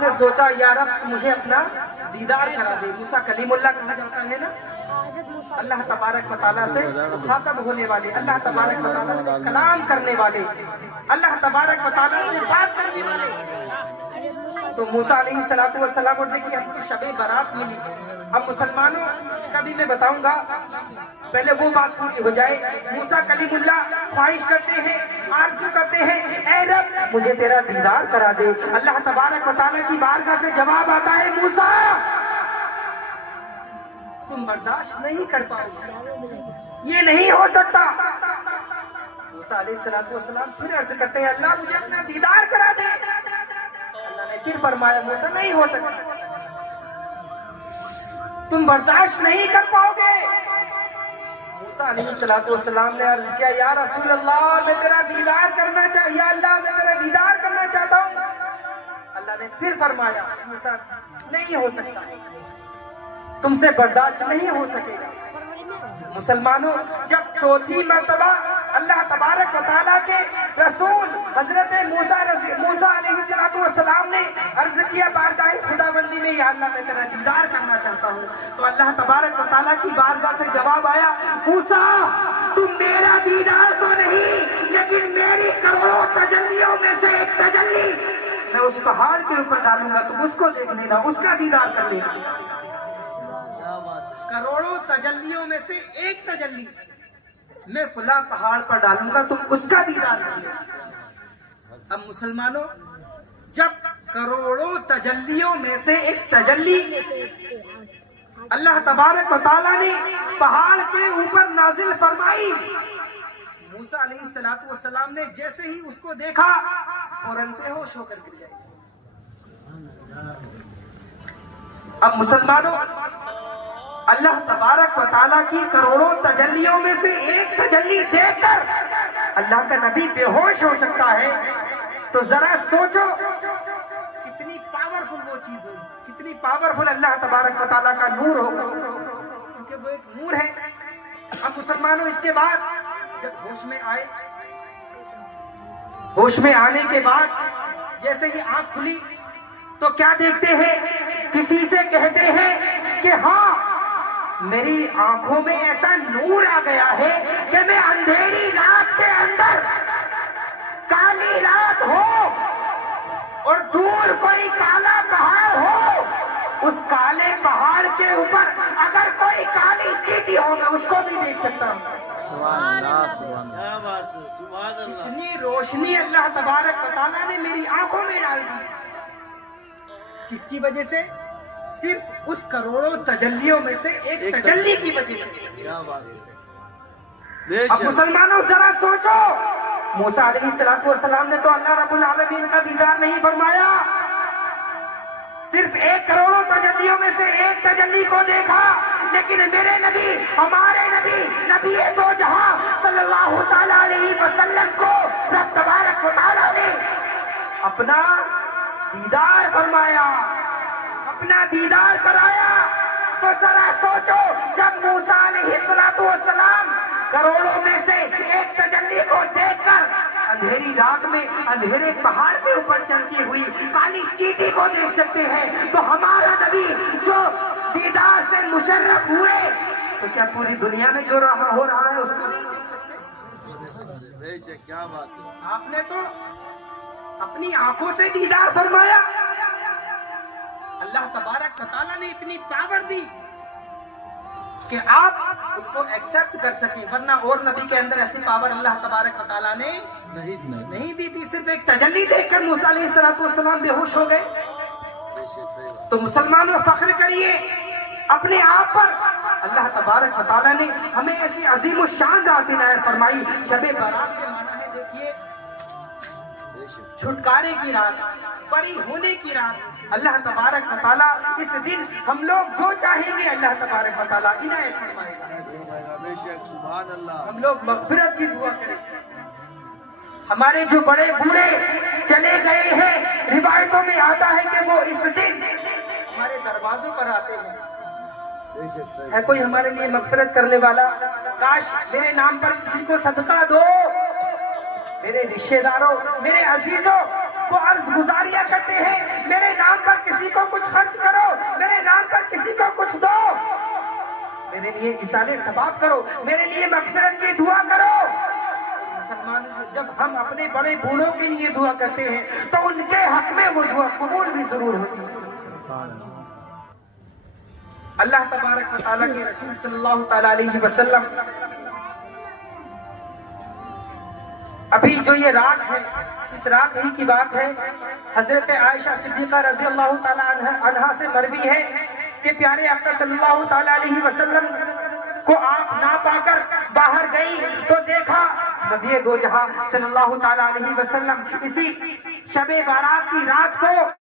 نے سوچا یا رب مجھے اپنا دیدار کرا دے. موسیٰ کلیم اللہ کہا جاتا ہے نا, اللہ تبارک و تعالیٰ سے مخاطب ہونے والے, اللہ تبارک و تعالیٰ سے کلام کرنے والے, اللہ تبارک و تعالیٰ سے بات کرنے والے. تو موسیٰ علیہ السلام اور دیکھیے ہم کو شب برات ملی. اب مسلمانوں اس کا بھی میں بتاؤں گا, پہلے وہ بات پوری ہو جائے. موسیٰ کلیم اللہ خواہش کرتے ہیں, آرزو کرتے ہیں, اے رب مجھے تیرا دیدار کرا دے. اللہ تبارک و تعالیٰ کی بارگاہ سے جواب آتا ہے, موسیٰ تم برداشت نہیں کر پاؤ گے, یہ نہیں ہو سکتا. موسیٰ علیہ السلام پھر عرض کرتے ہیں, اللہ مجھے اپنا دیدار کرا دے. اللہ نے پھر فرمایا, موسیٰ نہیں ہو سکتا, تم برداشت نہیں کر پاؤ گے. موسیٰ علیہ السلام نے عرض کیا, یا رسول اللہ میں تیرا دیدار کرنا چاہتا, یا اللہ میں تیرا دیدار کرنا چاہتا ہوں. اللہ نے پھر فرمایا, موسیٰ نہیں ہو سکتا, تم سے برداشت نہیں ہو سکے گا. مسلمانوں جب چوتھی مرتبہ اللہ تبارک و تعالیٰ کے رسول حضرت موسیٰ علیہ السلام نے عرض کیا بارگاہ خدا بندی میں, یا اللہ میں تیرا دیدار کرنا چاہتا ہوں, تو اللہ تبارک و تعالیٰ کی بارگاہ سے جواب آیا, موسیٰ تم میرا دیدار تو نہیں لیکن میری کروڑوں تجلیوں میں سے ایک تجلی میں اس پہاڑ کے اوپر ڈالوں گا, تم اس کو دیکھ لینا, اس کا دیدار کر لینا. کروڑوں تجلیوں میں سے ایک تجلی میں فلاں پہاڑ پر ڈالوں گا, تم اس کا دیدار کر لینا. اب مسلمانوں جب کروڑوں تجلیوں میں سے ایک تجلی اللہ تبارک و تعالیٰ نے پہاڑ کے اوپر نازل فرمائی, موسیٰ علیہ السلام نے جیسے ہی اس کو دیکھا فوراً بے ہوش ہو کر گر گئے. اب مسلمانوں اللہ تبارک و تعالیٰ کی کروڑوں تجلیوں میں سے ایک تجلی دیکھ کر اللہ کا نبی بے ہوش ہو سکتا ہے, تو ذرا سوچو کتنی پاورفل وہ چیز ہوگی, کتنی پاورفل اللہ تبارک و تعالیٰ کا نور ہوگا, کیونکہ وہ ایک نور ہے. اب مسلمانوں اس کے بعد جب ہوش میں آئے, ہوش میں آنے کے بعد جیسے ہی آنکھ کھلی تو کیا دیکھتے ہیں, کسی سے کہتے ہیں کہ ہاں میری آنکھوں میں ایسا نور آ گیا ہے کہ میں اندھیری رات کے اندر, کالی رات ہو اور دور کوئی کالا پہاڑ ہو, اس کالے پہاڑ کے اوپر اگر کوئی کالی چیٹی ہو میں اس کو بھی دیکھ سکتا ہوں. اتنی روشنی اللہ تبارک و تعالیٰ نے میری آنکھوں میں ڈال دی. کس کی وجہ سے؟ صرف اس کروڑوں تجلیوں میں سے ایک تجلی کی وجہ سے. اب مسلمانوں ذرا سوچو, موسیٰ علیہ السلام نے تو اللہ رب العالمین کا دیدار نہیں فرمایا, صرف ایک کروڑوں تجلیوں میں سے ایک تجلی کو دیکھا, لیکن میرے نبی, ہمارے نبی, نبی دو جہاں صلی اللہ تعالیٰ علیہ وسلم کو رب تبارک و تعالیٰ نے اپنا دیدار فرمایا, اپنا دیدار کرایا. تو ذرا سوچو جب موسیٰ علیہ السلام کروڑوں میں سے ایک تجلی کو دیکھ کر اندھیری رات میں اندھیرے پہاڑ کے اوپر چلتی ہوئی کالی چیٹی کو دیکھ سکتے ہیں, تو ہمارا نبی جو دیدار سے مشرف ہوئے, تو کیا پوری دنیا میں جو ہو رہا ہے اس کو کیا بات ہے, آپ نے تو اپنی آنکھوں سے دیدار فرمایا. اللہ تبارک و تعالیٰ نے اتنی پاور دی کہ آپ اس کو ایکسپٹ کر سکیں, ورنہ اور نبی کے اندر ایسی پاور اللہ تبارک و تعالیٰ نے نہیں دی تھی. صرف ایک تجلی دیکھ کر موسیٰ علیہ السلام بے ہوش ہو گئے. تو مسلمانوں فخر کریے اپنے آپ پر, اللہ تبارک و تعالیٰ نے ہمیں ایسی عظیم الشان رات عنایت فرمائی. شب برات کے معنی ہے دیکھیے چھٹکارے کی رات, بری ہونے کی رات. اللہ تبارک و تعالیٰ اس دن ہم لوگ جو چاہیں گے اللہ تبارک و تعالیٰ عنایت فرمائے گا. ہم لوگ مغفرت کی دعا کریں. ہمارے جو بڑے بوڑھے چلے گئے ہیں, روایتوں میں آتا ہے کہ وہ اس دن ہمارے دروازوں پر آتے ہیں. ہے کوئی ہمارے لیے مغفرت کرنے والا؟ کاش میرے نام پر کسی کو صدقہ دو. میرے رشتہ داروں, میرے عزیزوں, وہ عرض گزاریاں کرتے ہیں میرے نام پر کسی کو کچھ خرچ کرو، میرے نام پر کسی کو کچھ دو، میرے لیے ایصال ثواب کرو، میرے لیے مغفرت کی دعا کرو۔ مسلمان جب ہم اپنے بڑے بوڑھوں کے لیے دعا کرتے ہیں تو ان کے حق میں وہ دعا قبول بھی ضرور ہوتی ہے۔ اللہ تبارک و تعالیٰ کے رسول صلی اللہ تعالیٰ علیہ وسلم، ابھی جو یہ رات ہے، اس رات ہی کی بات ہے، حضرت عائشہ صدیقہ رضی اللہ تعالیٰ عنہا سے مروی ہے کہ پیارے آقا صلی اللہ تعالیٰ علیہ وسلم کو آپ نہ پا کر باہر گئی تو دیکھا نبی دو جہاں صلی اللہ تعالیٰ علیہ وسلم اسی شب بارات کی رات کو